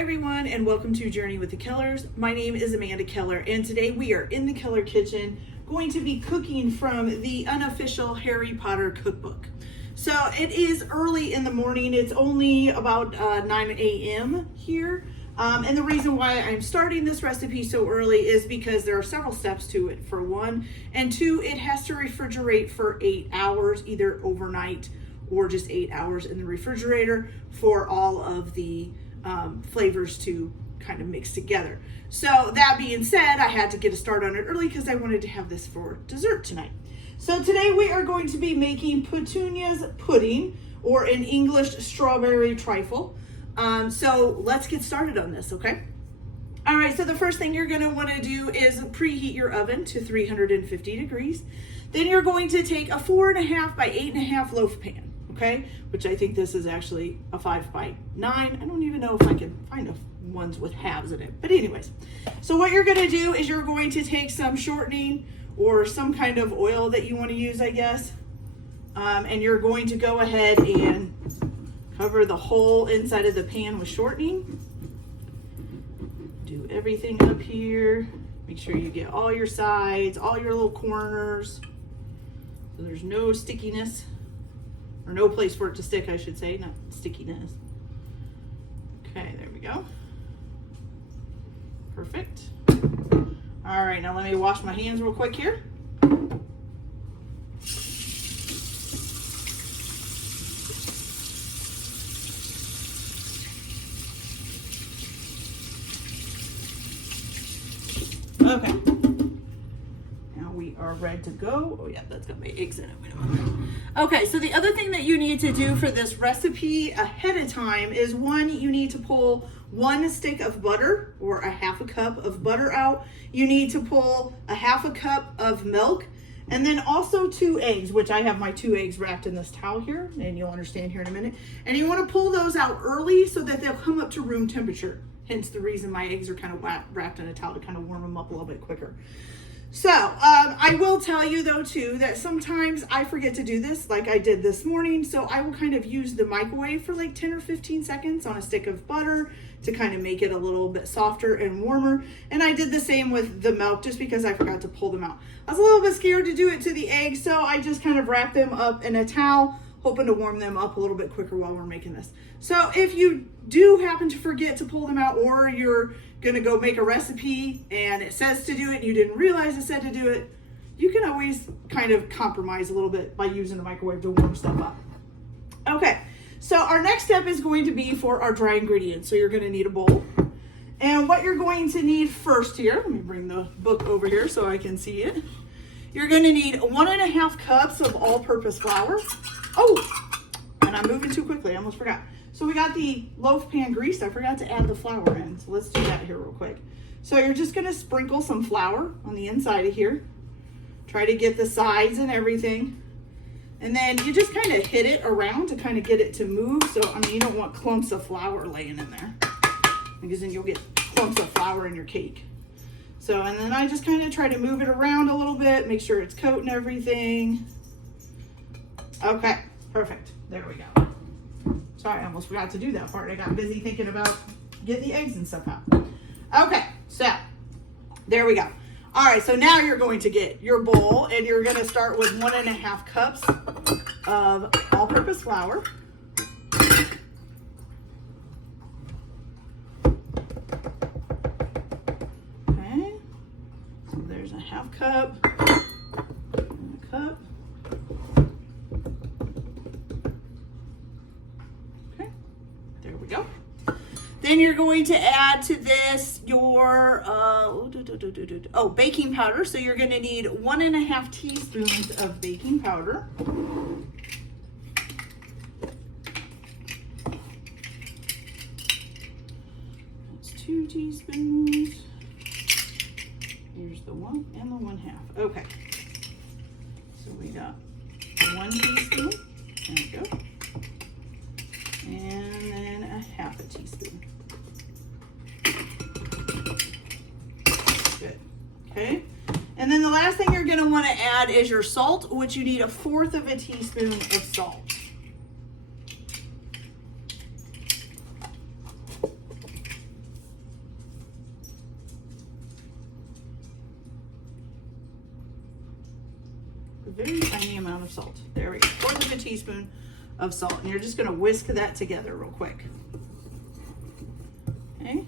everyone, and welcome to Journey with the Kellers. My name is Amanda Keller, and today we are in the Keller kitchen going to be cooking from the Unofficial Harry Potter cookbook. So it is early in the morning. It's only about 9 a.m. here. And the reason why I'm starting this recipe so early is because there are several steps to it, for one. And two, it has to refrigerate for 8 hours, either overnight or just 8 hours in the refrigerator for all of the flavors to kind of mix together. So that being said, I had to get a start on it early because I wanted to have this for dessert tonight. So today we are going to be making Petunia's pudding, or an English Strawberry Trifle. So let's get started on this, okay? All right, so the first thing you're going to want to do is preheat your oven to 350 degrees. Then you're going to take a 4.5 by 8.5 loaf pan, okay? Which I think this is actually a 5 by 9. I don't even know if I can find ones with halves in it. But anyways, so what you're going to do is you're going to take some shortening or some kind of oil that you want to use, I guess. And you're going to go ahead and cover the whole inside of the pan with shortening. Do everything up here. Make sure you get all your sides, all your little corners, so there's no stickiness, or no place for it to stick, I should say, not stickiness. Okay, there we go. Perfect. All right, now let me wash my hands real quick here. Okay, now we are ready to go. Oh yeah, that's got my eggs in it. Wait a minute. Okay, so the other thing that you need to do for this recipe ahead of time is, one, you need to pull 1 stick of butter, or a 1/2 cup of butter out. You need to pull a 1/2 cup of milk, and then also 2 eggs, which I have my 2 eggs wrapped in this towel here, and you'll understand here in a minute. And you want to pull those out early so that they'll come up to room temperature. Hence the reason my eggs are kind of wrapped in a towel, to kind of warm them up a little bit quicker. So I will tell you though too that sometimes I forget to do this, like I did this morning. So I will kind of use the microwave for like 10 or 15 seconds on a stick of butter to kind of make it a little bit softer and warmer. And I did the same with the milk, just because I forgot to pull them out. I was a little bit scared to do it to the eggs, so I just kind of wrapped them up in a towel, hoping to warm them up a little bit quicker while we're making this. So if you do happen to forget to pull them out, or you're gonna go make a recipe and it says to do it and you didn't realize it said to do it, you can always kind of compromise a little bit by using the microwave to warm stuff up. Okay, so our next step is going to be for our dry ingredients. So you're gonna need a bowl. And what you're going to need first here, let me bring the book over here so I can see it. You're gonna need 1.5 cups of all-purpose flour. Oh, and I'm moving too quickly, I almost forgot. So we got the loaf pan greased. I forgot to add the flour in, so let's do that here real quick. So you're just gonna sprinkle some flour on the inside of here. Try to get the sides and everything. And then you just kind of hit it around to kind of get it to move. So, I mean, you don't want clumps of flour laying in there, because then you'll get clumps of flour in your cake. So, and then I just kind of try to move it around a little bit, make sure it's coating everything. Okay, perfect. There we go. Sorry, I almost forgot to do that part. I got busy thinking about getting the eggs and stuff out. Okay, so there we go. All right, so now you're going to get your bowl, and you're going to start with 1.5 cups of all-purpose flour. Okay, so there's a 1/2 cup, and a cup. Then you're going to add to this your baking powder. So you're going to need 1.5 teaspoons of baking powder. That's 2 teaspoons. Here's the 1 and the 1/2. Okay. So we got 1 teaspoon. There we go. And then a 1/2 teaspoon. Good. Okay. And then the last thing you're going to want to add is your salt, which you need 1/4 teaspoon of salt. a very tiny amount of salt. There we go, 1/4 of a teaspoon of salt. And you're just gonna whisk that together real quick. Okay.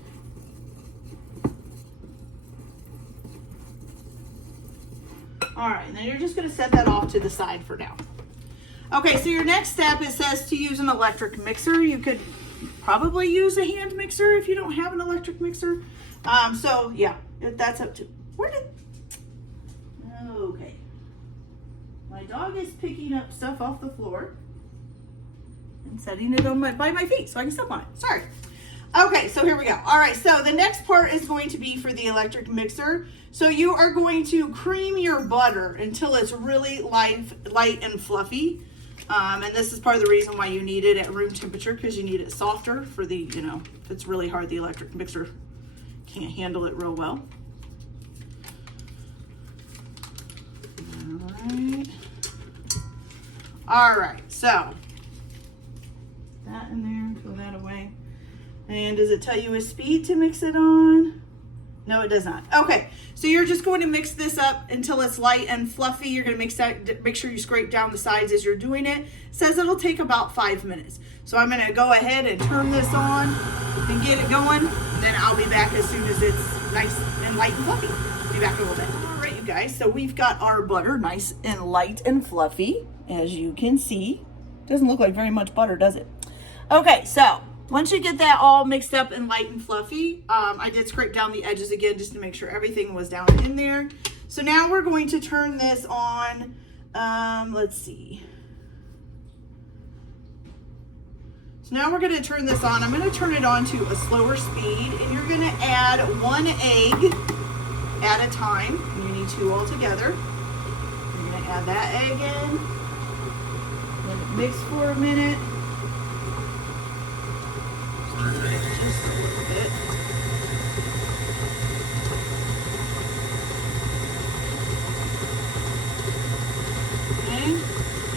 All right, and then you're just gonna set that off to the side for now. Okay, so your next step, it says to use an electric mixer. You could probably use a hand mixer if you don't have an electric mixer. So yeah, that's up to, okay. My dog is picking up stuff off the floor and setting it on by my feet so I can step on it, sorry. Okay, so here we go. All right, so the next part is going to be for the electric mixer. So you are going to cream your butter until it's really light and fluffy. And this is part of the reason why you need it at room temperature, because you need it softer for the, you know, if it's really hard, the electric mixer can't handle it real well. All right, so that in there, throw that away. And does it tell you a speed to mix it on? No, it does not. Okay, so you're just going to mix this up until it's light and fluffy. You're going to mix that, make sure you scrape down the sides as you're doing it. It says it'll take about 5 minutes. So I'm going to go ahead and turn this on and get it going. And then I'll be back as soon as it's nice and light and fluffy. Be back in a little bit. All right, you guys, so we've got our butter nice and light and fluffy, as you can see. Doesn't look like very much butter, does it? Okay, so once you get that all mixed up and light and fluffy, I did scrape down the edges again just to make sure everything was down in there. So now we're going to turn this on, let's see. So now we're going to turn this on. I'm going to turn it on to a slower speed, and you're going to add 1 egg at a time. You need 2 altogether. You're going to add that egg in. Let it mix for a minute. Just a little bit. Okay.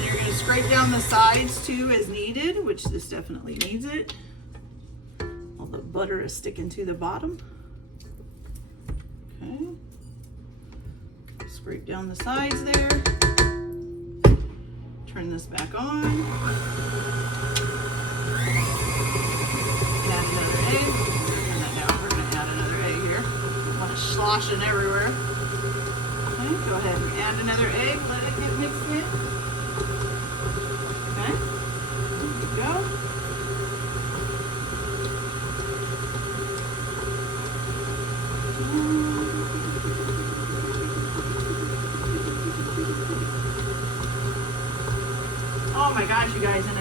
You're going to scrape down the sides too as needed, which this definitely needs it. All the butter is sticking to the bottom. Okay. Scrape down the sides there. Turn this back on. Sloshing everywhere. Okay, go ahead and add another egg. Let it get mixed in. Okay, there we go. Oh my gosh, you guys, and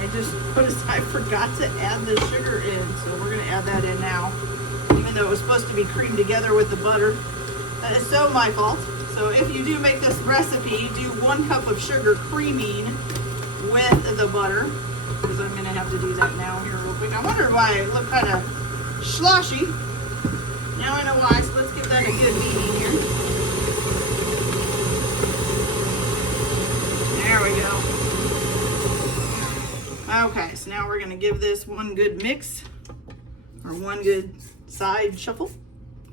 I forgot to add the sugar in, so we're gonna add that in now. Even though it was supposed to be creamed together with the butter. That is so my fault. So if you do make this recipe, do 1 cup of sugar creaming with the butter, because I'm going to have to do that now here real quick. I wonder why it looked kind of sloshy. Now I know why, so let's give that a good beating here. There we go. Okay, so now we're going to give this 1 good mix, or 1 good side shuffle,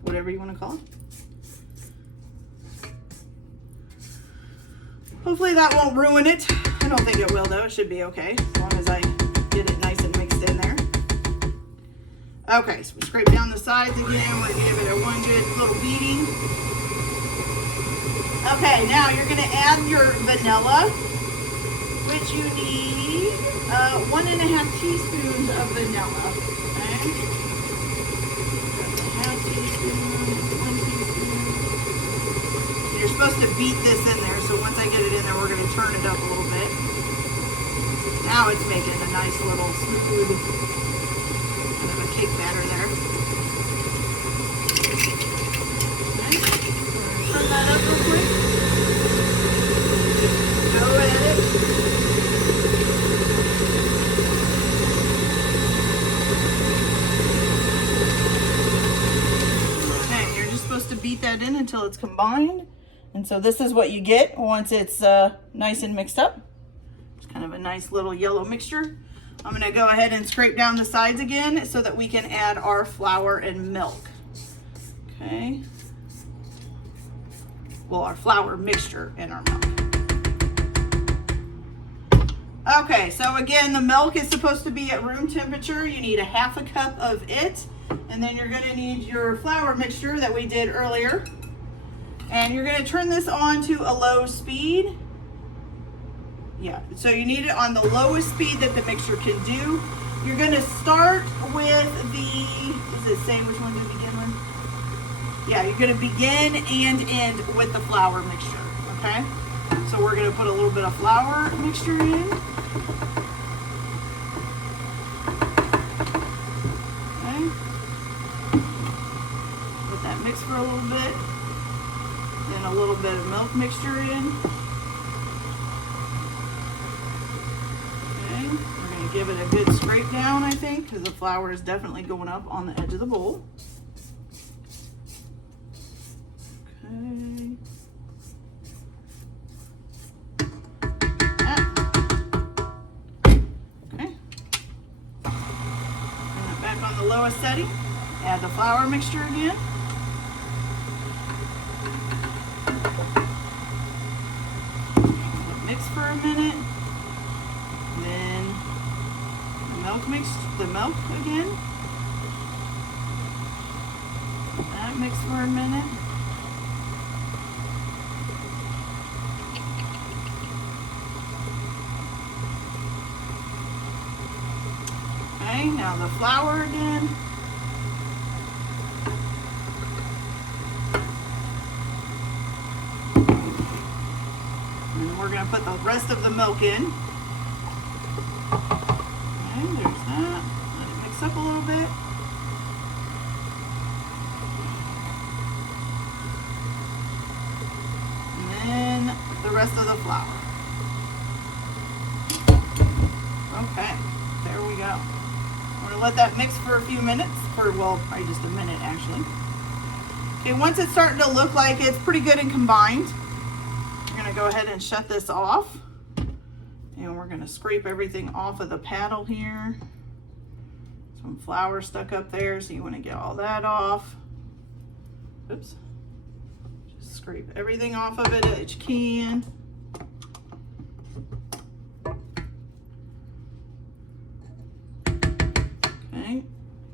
whatever you want to call it. Hopefully that won't ruin it. I don't think it will though. It should be okay as long as I get it nice and mixed in there. Okay, so we scrape down the sides again. We're going to give it a 1 good little beating. Okay, now you're going to add your vanilla, which you need 1.5 teaspoons of vanilla. Okay. You're supposed to beat this in there, so once I get it in there, we're going to turn it up a little bit. Now it's making a nice little smooth kind of a cake batter there. Okay. Turn that up real quick. Go at it. Okay, you're just supposed to beat that in until it's combined. And so this is what you get once it's nice and mixed up. It's kind of a nice little yellow mixture. I'm going to go ahead and scrape down the sides again so that we can add our flour and milk. Okay. Well, our flour mixture and our milk. Okay, so again, the milk is supposed to be at room temperature. You need a 1/2 cup of it. And then you're gonna need your flour mixture that we did earlier. And you're gonna turn this on to a low speed. Yeah, so you need it on the lowest speed that the mixture can do. You're gonna start with does it say which one to begin with? Yeah, you're gonna begin and end with the flour mixture, okay? So we're gonna put a little bit of flour mixture in. Okay. Let that mix for a little bit. Then a little bit of milk mixture in. Okay, we're gonna give it a good scrape down, I think, because the flour is definitely going up on the edge of the bowl. Okay. On the lowest setting, add the flour mixture again. Mix for a minute. Then the milk again. That mix for a minute. Okay, now the flour again. And we're going to put the rest of the milk in. Okay, there's that. Let it mix up a little bit. And then the rest of the flour. Okay, there we go. I'm going to let that mix for a few minutes, probably just a minute actually. Okay, once it's starting to look like it's pretty good and combined, we're going to go ahead and shut this off. And we're going to scrape everything off of the paddle here. Some flour stuck up there, so you want to get all that off. Oops. Just scrape everything off of it that you can. Okay.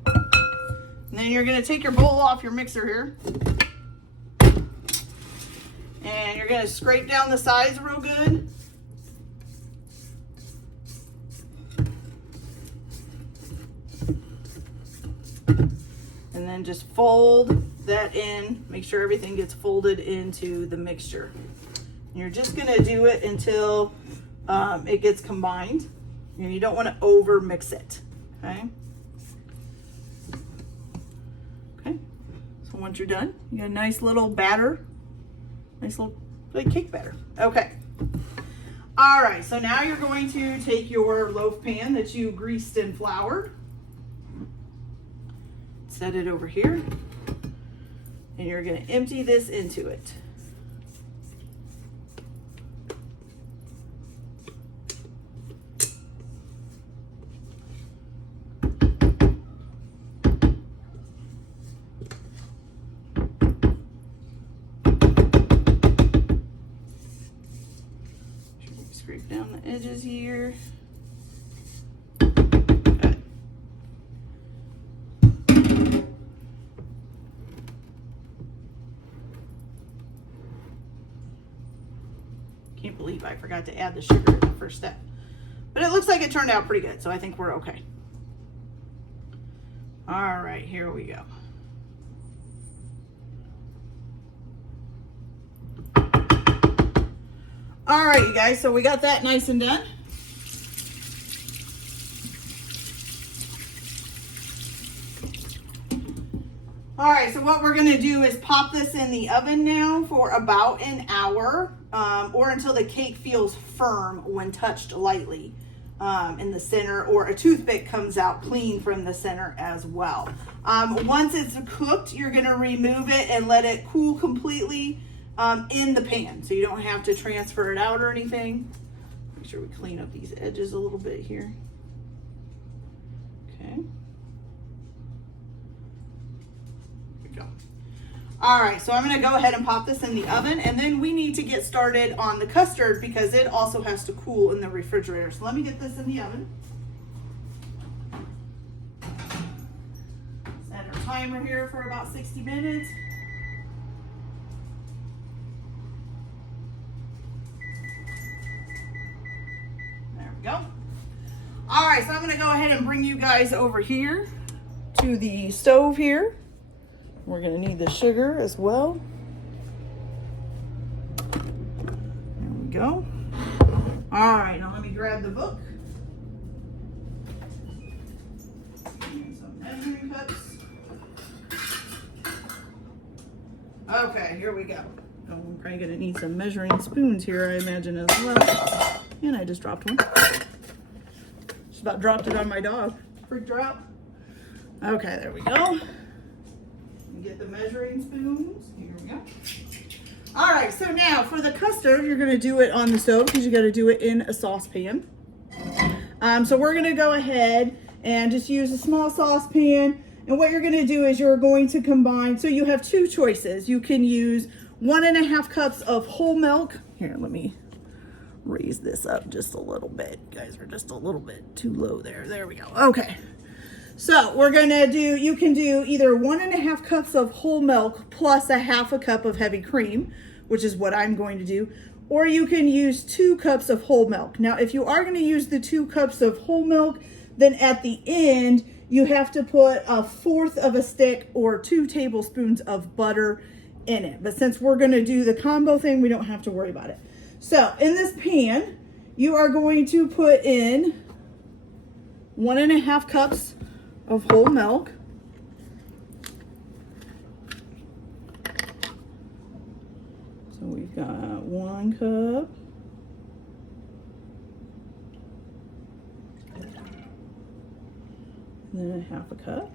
And then you're going to take your bowl off your mixer here. And you're going to scrape down the sides real good. And then just fold that in. Make sure everything gets folded into the mixture. And you're just going to do it until it gets combined. And you don't want to over mix it. Okay. Okay. So once you're done, you got a nice little batter. Nice little like cake batter. Okay. All right. So now you're going to take your loaf pan that you greased and floured. Set it over here. And you're going to empty this into it. Scrape down the edges here. Okay. Can't believe I forgot to add the sugar in the first step. But it looks like it turned out pretty good, so I think we're okay. All right, here we go. All right, you guys, so we got that nice and done. All right, so what we're gonna do is pop this in the oven now for about an hour, or until the cake feels firm when touched lightly in the center, or a toothpick comes out clean from the center as well. Once it's cooked, you're gonna remove it and let it cool completely in the pan, so you don't have to transfer it out or anything. Make sure we clean up these edges a little bit here. Okay. There we go. All right, so I'm gonna go ahead and pop this in the oven, and then we need to get started on the custard because it also has to cool in the refrigerator. So let me get this in the oven. Set our timer here for about 60 minutes. There we go. All right, so I'm gonna go ahead and bring you guys over here to the stove here. We're gonna need the sugar as well. There we go. All right, now let me grab the book. And some measuring cups. Okay, here we go. Oh, I'm probably gonna need some measuring spoons here, I imagine, as well. And I just dropped one. Just about dropped it on my dog. Freaked her out. Okay, there we go. Get the measuring spoons. Here we go. All right, so now for the custard, you're gonna do it on the stove because you gotta do it in a saucepan. So we're gonna go ahead and just use a small saucepan. And what you're gonna do is you're going to combine, so you have two choices. You can use 1.5 cups of whole milk. Here, let me raise this up just a little bit. You guys are just a little bit too low there. There we go. Okay. So we're gonna do, you can do either 1.5 cups of whole milk plus 1/2 cup of heavy cream, which is what I'm going to do, or you can use 2 cups of whole milk. Now, if you are gonna use the 2 cups of whole milk, then at the end, you have to put 1/4 of a stick or 2 tablespoons of butter in it. But since we're gonna do the combo thing, we don't have to worry about it. So in this pan, you are going to put in 1.5 cups of whole milk. So we've got 1 cup. And then 1/2 cup.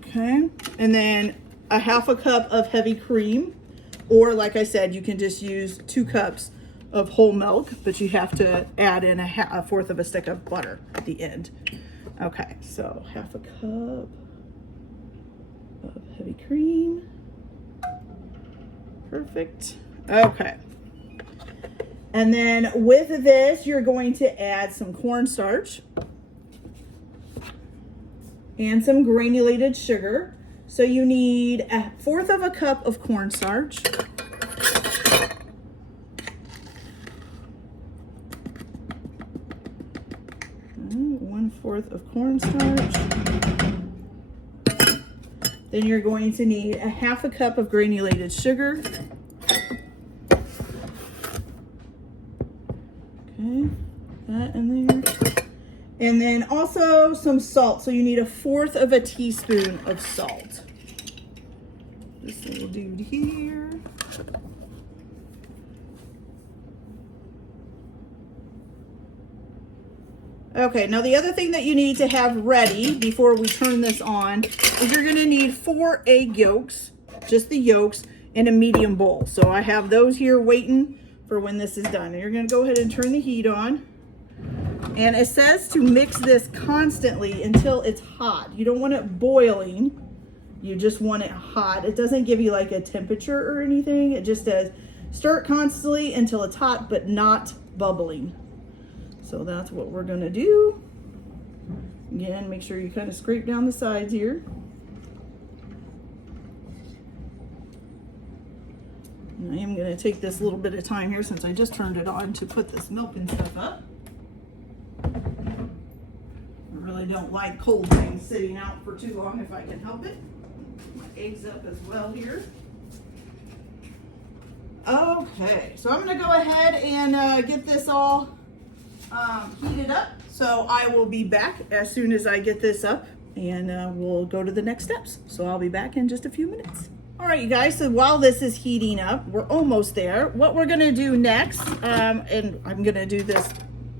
Okay, and then 1/2 cup of heavy cream, or like I said, you can just use 2 cups of whole milk, but you have to add in 1/4 of a stick of butter at the end. Okay, so 1/2 cup of heavy cream. Perfect. Okay. And then with this, you're going to add some cornstarch and some granulated sugar. So you need 1/4 of a cup of cornstarch. 1/4 of cornstarch. Then you're going to need 1/2 cup of granulated sugar. Okay, that in there. And then also some salt. So you need 1/4 of a teaspoon of salt. This little dude here. Okay, now the other thing that you need to have ready before we turn this on is you're gonna need 4 egg yolks, just the yolks, in a medium bowl. So I have those here waiting for when this is done. And you're gonna go ahead and turn the heat on. And it says to mix this constantly until it's hot. You don't want it boiling, you just want it hot. It doesn't give you like a temperature or anything. It just says stir it constantly until it's hot, but not bubbling. So that's what we're gonna do. Again, make sure you kind of scrape down the sides here. And I am gonna take this little bit of time here since I just turned it on to put this milk and stuff up. I really don't like cold things sitting out for too long if I can help it. My eggs up as well here. Okay, so I'm gonna go ahead and get this all heated up. So I will be back as soon as I get this up, and we'll go to the next steps. So I'll be back in just a few minutes. All right, you guys, so while this is heating up, we're almost there. What we're gonna do next, and I'm gonna do this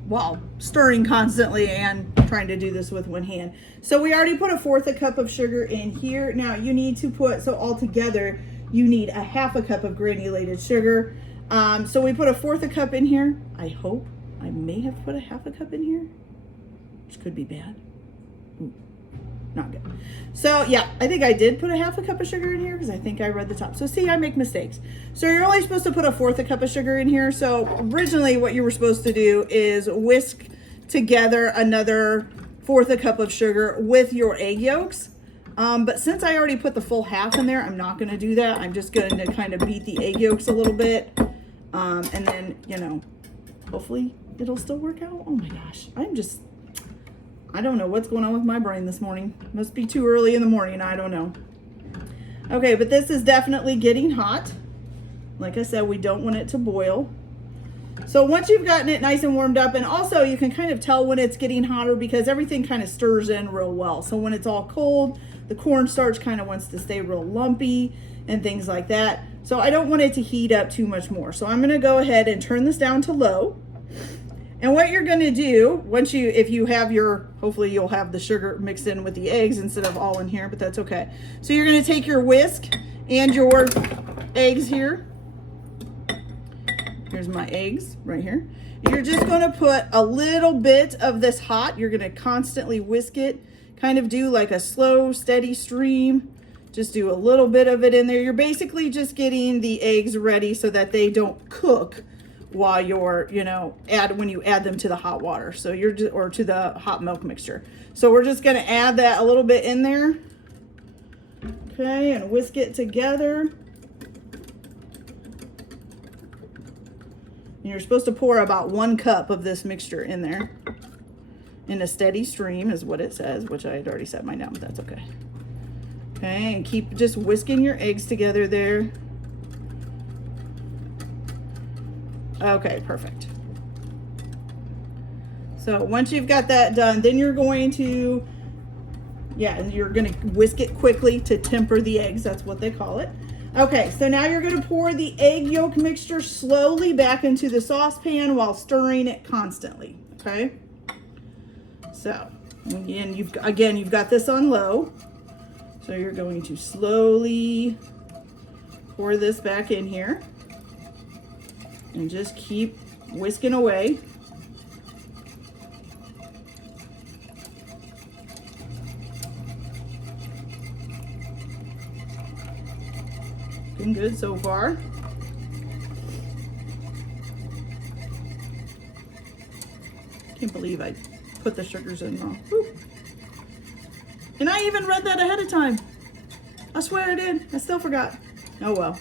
while stirring constantly and trying to do this with one hand. So we already put 1/4 cup of sugar in here. Now you need to put, so altogether, you need 1/2 cup of granulated sugar. So we put 1/4 cup in here. I hope I may have put 1/2 cup in here, which could be bad. Not good. So yeah, I think I did put a half a cup of sugar in here because I think I read the top. So see, I make mistakes. So you're only supposed to put a fourth a cup of sugar in here. So originally what you were supposed to do is whisk together another fourth a cup of sugar with your egg yolks. But since I already put the full half in there, I'm not going to do that. I'm just going to kind of beat the egg yolks a little bit. And then, you know, hopefully it'll still work out. Oh my gosh. I don't know what's going on with my brain this morning. Must be too early in the morning. I don't know. Okay, but this is definitely getting hot. Like I said, we don't want it to boil. So once you've gotten it nice and warmed up, and also you can kind of tell when it's getting hotter because everything kind of stirs in real well. So when it's all cold, the cornstarch kind of wants to stay real lumpy and things like that. So I don't want it to heat up too much more. So I'm going to go ahead and turn this down to low. And what you're going to do, if you have hopefully you'll have the sugar mixed in with the eggs instead of all in here, but that's okay. So you're going to take your whisk and your eggs here. Here's my eggs right here. You're just going to put a little bit of this hot. You're going to constantly whisk it, kind of do like a slow, steady stream. Just do a little bit of it in there. You're basically just getting the eggs ready so that they don't cook while you're, when you add them to the hot water. So or to the hot milk mixture. So we're just going to add that a little bit in there. Okay, and whisk it together. And you're supposed to pour about 1 cup of this mixture in there. In a steady stream is what it says, which I had already set mine down, but that's okay. Okay, and keep just whisking your eggs together there. Okay, perfect. So once you've got that done, then you're going to, and you're going to whisk it quickly to temper the eggs. That's what they call it. Okay, so now you're going to pour the egg yolk mixture slowly back into the saucepan while stirring it constantly. Okay. So, and you've got this on low. So you're going to slowly pour this back in here and just keep whisking away. Looking good so far. Can't believe I put the sugars in wrong. Whew. And I even read that ahead of time. I swear I did. I still forgot. Oh well.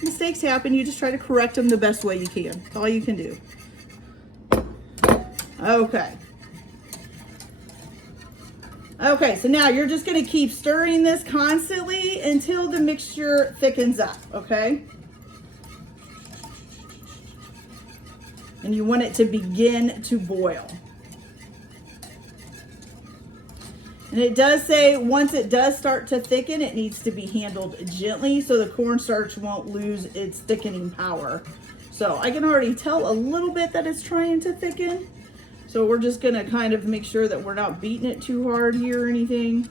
Mistakes happen. You just try to correct them the best way you can. That's all you can do. Okay. Okay, so now you're just going to keep stirring this constantly until the mixture thickens up, okay? And you want it to begin to boil. And it does say once it does start to thicken, it needs to be handled gently so the cornstarch won't lose its thickening power. So I can already tell a little bit that it's trying to thicken. So we're just gonna kind of make sure that we're not beating it too hard here or anything.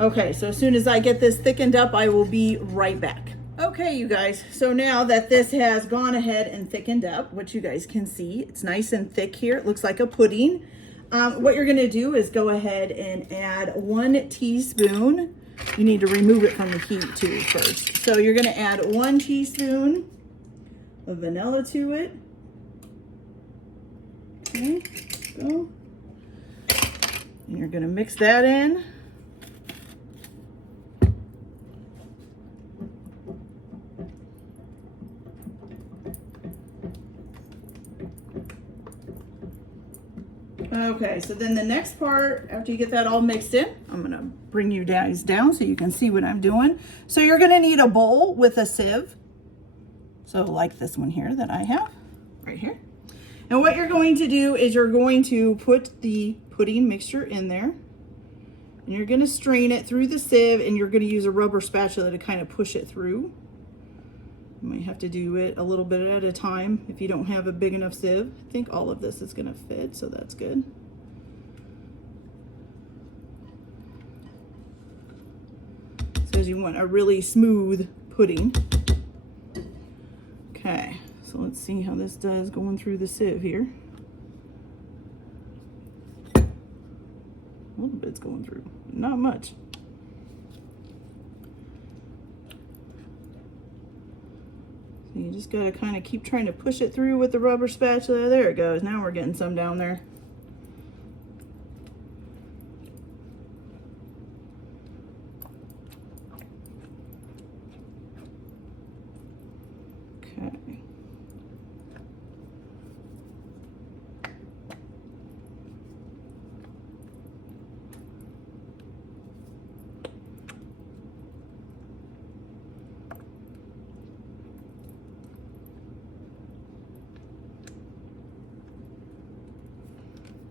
Okay, so as soon as I get this thickened up, I will be right back. Okay, you guys, so now that this has gone ahead and thickened up, which you guys can see, it's nice and thick here. It looks like a pudding. What you're gonna do is go ahead and add 1 teaspoon. You need to remove it from the heat too first. So you're gonna add 1 teaspoon of vanilla to it. Okay, go. And you're gonna mix that in. Okay, so then the next part, after you get that all mixed in, I'm gonna bring you guys down so you can see what I'm doing. So you're gonna need a bowl with a sieve. So like this one here that I have, right here. And what you're going to do is you're going to put the pudding mixture in there. And you're gonna strain it through the sieve and you're gonna use a rubber spatula to kind of push it through. You might have to do it a little bit at a time if you don't have a big enough sieve. I think all of this is gonna fit, so that's good. It says you want a really smooth pudding. Okay, so let's see how this does going through the sieve here. A little bit's going through, not much. So you just gotta kind of keep trying to push it through with the rubber spatula. There it goes. Now we're getting some down there. Okay.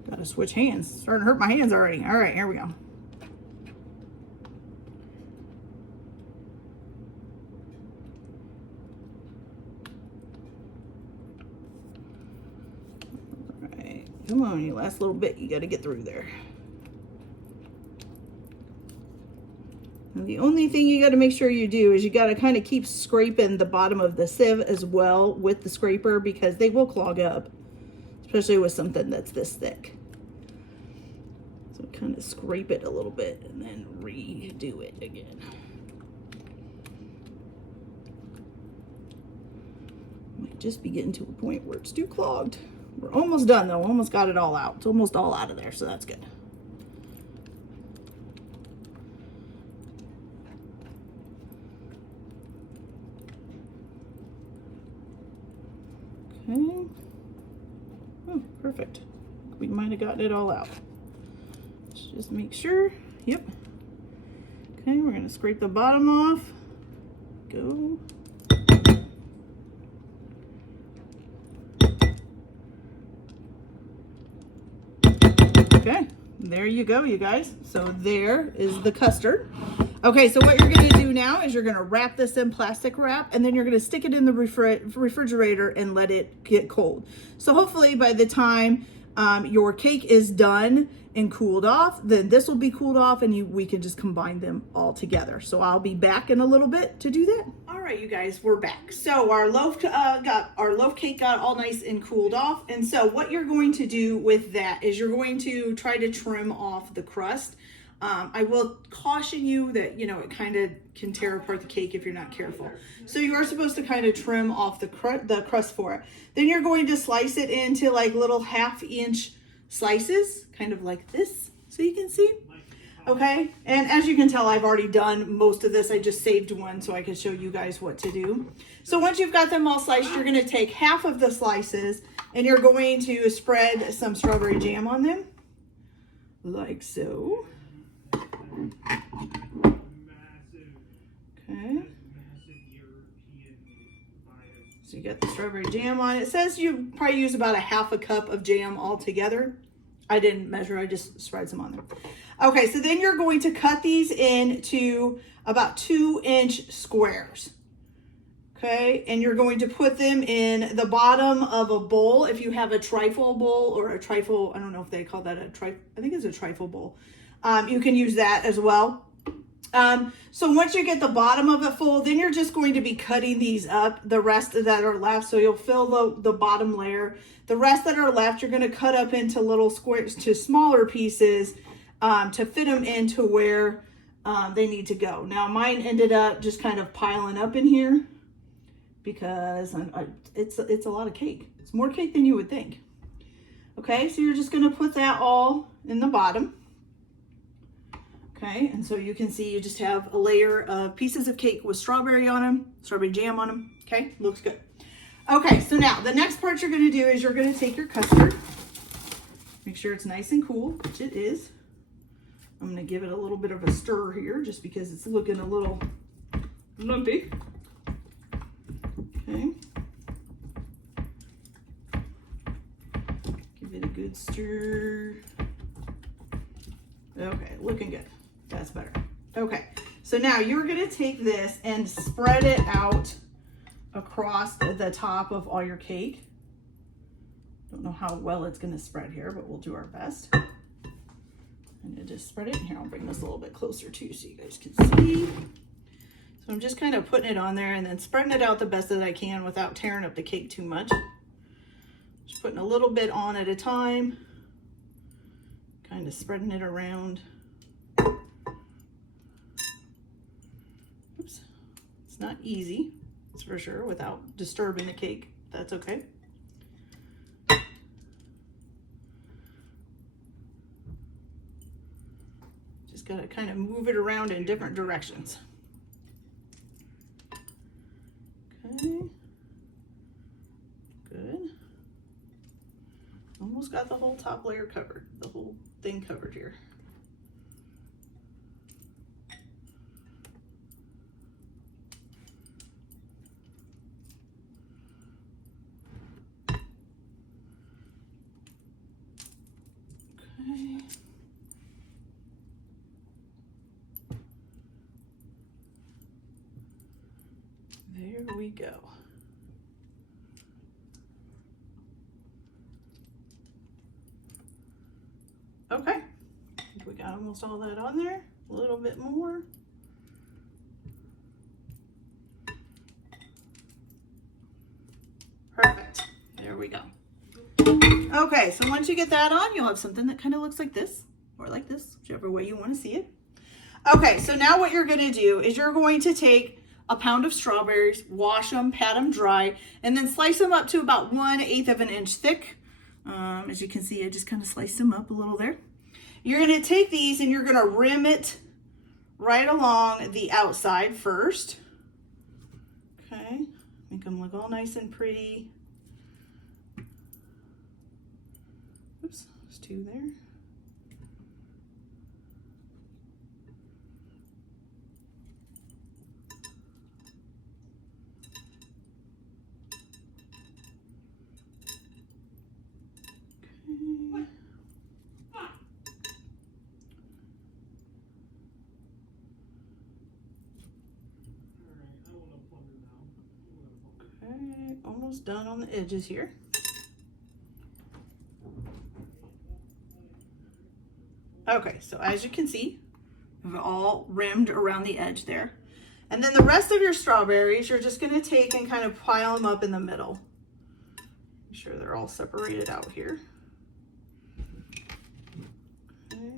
Gotta switch hands. It's starting to hurt my hands already. All right, here we go. All right, come on, you last little bit. You gotta get through there. And the only thing you gotta make sure you do is you gotta kind of keep scraping the bottom of the sieve as well with the scraper, because they will clog up, especially with something that's this thick. So kind of scrape it a little bit and then redo it again. Might just be getting to a point where it's too clogged. We're almost done though, almost got it all out. It's almost all out of there, so that's good. Okay. Oh, perfect. We might have gotten it all out. Let's just make sure. Yep. Okay, we're gonna scrape the bottom off. Go. Okay, there you go, you guys. So there is the custard. Okay, so what you're gonna do now is you're gonna wrap this in plastic wrap, and then you're gonna stick it in the refrigerator and let it get cold. So hopefully by the time your cake is done and cooled off, then this will be cooled off, and we can just combine them all together. So I'll be back in a little bit to do that. All right, you guys, we're back. So our loaf cake got all nice and cooled off. And so what you're going to do with that is you're going to try to trim off the crust. I will caution you that, you know, it kind of can tear apart the cake if you're not careful. So you are supposed to kind of trim off the crust for it. Then you're going to slice it into like little 1/2-inch slices, kind of like this, so you can see. Okay, and as you can tell, I've already done most of this. I just saved one so I could show you guys what to do. So once you've got them all sliced, you're going to take half of the slices and you're going to spread some strawberry jam on them, like so. Okay. So you got the strawberry jam on. It says you probably use about 1/2 cup of jam altogether. I didn't measure, I just spread some on there. Okay, so then you're going to cut these into about 2-inch squares. Okay, and you're going to put them in the bottom of a bowl. If you have a trifle bowl or a trifle, I don't know if they call that I think it's a trifle bowl. You can use that as well. So once you get the bottom of it full, then you're just going to be cutting these up, the rest that are left. So you'll fill the bottom layer. The rest that are left, you're going to cut up into little squares, to smaller pieces, to fit them into where they need to go. Now mine ended up just kind of piling up in here because it's a lot of cake. It's more cake than you would think. Okay, so you're just going to put that all in the bottom. Okay, and so you can see you just have a layer of pieces of cake with strawberry on them, strawberry jam on them. Okay, looks good. Okay, so now the next part you're going to do is you're going to take your custard. Make sure it's nice and cool, which it is. I'm going to give it a little bit of a stir here just because it's looking a little lumpy. Okay. Give it a good stir. Okay, looking good. That's better. Okay, so now you're going to take this and spread it out across the top of all your cake. Don't know how well it's going to spread here, but we'll do our best. And just spread it. Here, I'll bring this a little bit closer too so you guys can see. So I'm just kind of putting it on there and then spreading it out the best that I can without tearing up the cake too much. Just putting a little bit on at a time. kind of spreading it around. Oops. It's not easy, that's for sure, without disturbing the cake. That's okay. Just gotta kind of move it around in different directions. Okay. Good. Almost got the whole top layer covered, the whole thing covered here. Okay. There we go. Okay, I think we got almost all that on there. A little bit more. Perfect. There we go. Okay, so once you get that on, you'll have something that kind of looks like this, or like this, whichever way you want to see it. Okay, so now what you're going to do is you're going to take a pound of strawberries, wash them, pat them dry, and then slice them up to about 1/8 of an inch thick. As you can see, I just kind of sliced them up a little there. You're going to take these and you're going to rim it right along the outside first. Okay, make them look all nice and pretty. Oops, there's two there. Okay, almost done on the edges here. Okay, so as you can see, we've all rimmed around the edge there. And then the rest of your strawberries, you're just gonna take and kind of pile them up in the middle. Make sure they're all separated out here. Okay.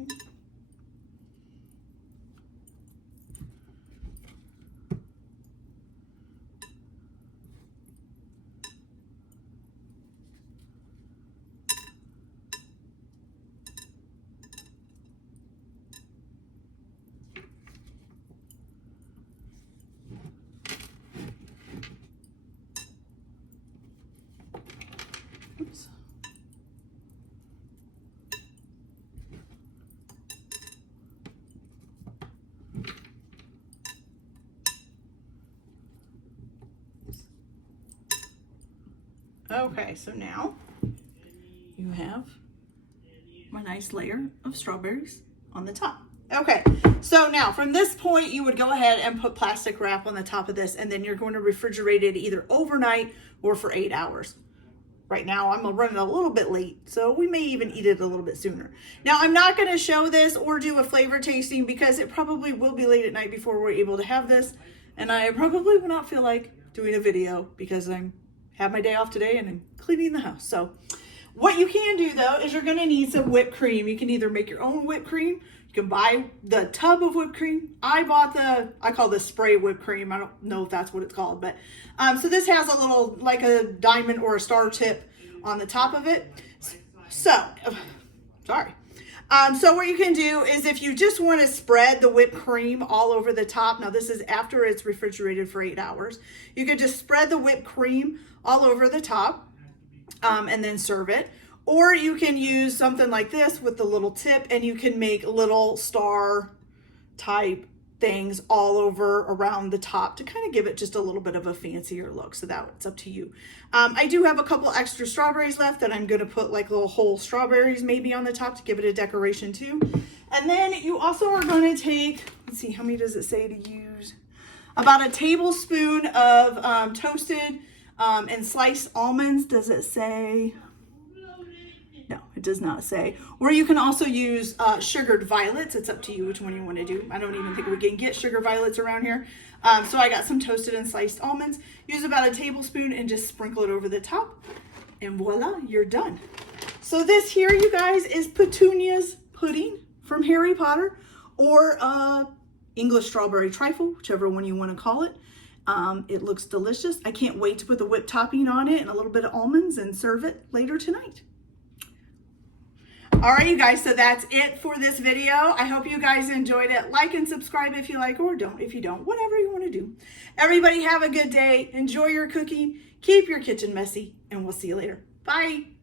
Oops. Okay, so now you have my nice layer of strawberries on the top. Okay, so now from this point, you would go ahead and put plastic wrap on the top of this, and then you're going to refrigerate it either overnight or for 8 hours. Right now, I'm running a little bit late, so we may even eat it a little bit sooner. Now, I'm not going to show this or do a flavor tasting because it probably will be late at night before we're able to have this, and I probably will not feel like doing a video because I have my day off today and I'm cleaning the house. So what you can do, though, is you're going to need some whipped cream. You can either make your own whipped cream. You can buy the tub of whipped cream. I bought I call this spray whipped cream. I don't know if that's what it's called, but so this has a little, like a diamond or a star tip on the top of it. So, sorry. So what you can do is if you just want to spread the whipped cream all over the top, now this is after it's refrigerated for 8 hours, you could just spread the whipped cream all over the top and then serve it. Or you can use something like this with the little tip and you can make little star type things all over around the top to kind of give it just a little bit of a fancier look. So that's up to you. I do have a couple extra strawberries left that I'm going to put like little whole strawberries maybe on the top to give it a decoration too. And then you also are going to take, let's see, how many does it say to use? About a tablespoon of toasted and sliced almonds. Does it say? No, it does not say. Or you can also use sugared violets. It's up to you which one you want to do. I don't even think we can get sugar violets around here. So I got some toasted and sliced almonds. Use about a tablespoon and just sprinkle it over the top. And voila, you're done. So this here, you guys, is Petunia's pudding from Harry Potter, or English Strawberry Trifle, whichever one you want to call it. It looks delicious. I can't wait to put the whipped topping on it and a little bit of almonds and serve it later tonight. All right, you guys, so that's it for this video. I hope you guys enjoyed it. Like and subscribe if you like, or don't if you don't, whatever you want to do. Everybody have a good day. Enjoy your cooking. Keep your kitchen messy, and we'll see you later. Bye.